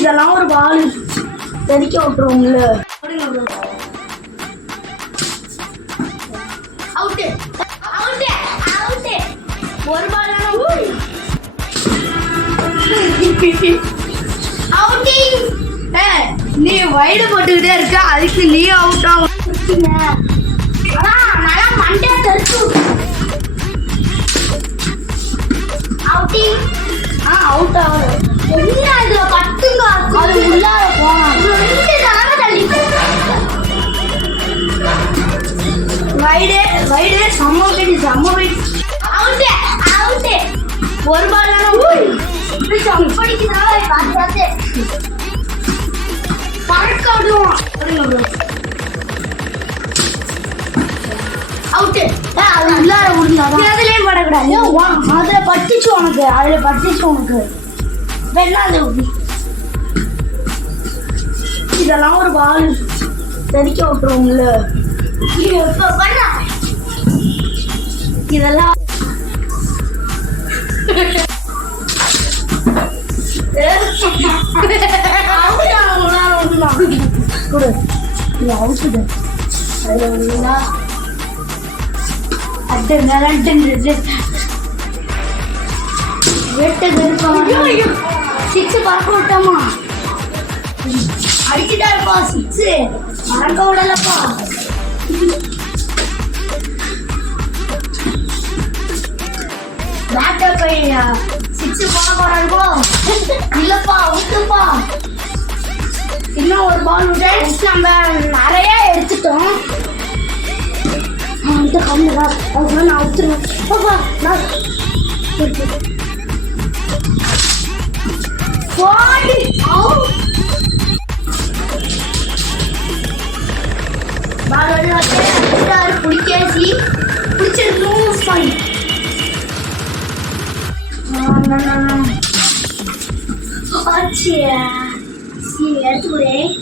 இதெல்லாம் ஒரு பால் தெளிக்க விட்டுருவோம்ல. Out out out. ஒரு பால் அவுட்டிங். நீ வைடு போட்டுக்கிட்டே இருக்க, அதுக்கு நீ அவுட் ஆகும். நல்லா மண்டே தெரிச்சு அவுட்டிங். அவுட் ஆகும். என்ன இதுல கட்டுங்க, அது உள்ளார போகணும். வைடு வைடு செம்ம வெயிட் செம்ம வெயிட். Out out. ஒரு பால் படிக்குதா பார்த்து பார்த்து பறக்க விடுவோம். அவுட்டு. அது உள்ளார முடிஞ்சாதான் அதுலயும் படக்கூடாது. அதுல பட்டுச்சு உனக்கு, அதுல பட்டுச்சு உனக்கு. வேணா அது இதெல்லாம் ஒரு பால் தெளிக்க விட்டுருவோம்ல. இதெல்லாம் சிக்ஸ் பறக்க விட்டோமா, அடிச்சுட்டாருப்பா. சிக்ஸ் பறக்க விடலப்பா. பேட்டர் பையா சிக்ஸ் போட போறாருப்பா. இல்லப்பா விட்டுப்பா. இன்னும் ஒரு பால் விட்டு நம்ம நிறைய எடுத்துட்டோம். கம்மிதான் அதுதான் நான் அவுத்துருவேன். பிடிக்காசி பிடிச்சிருக்கணும். எடுத்துக்கிறேன்.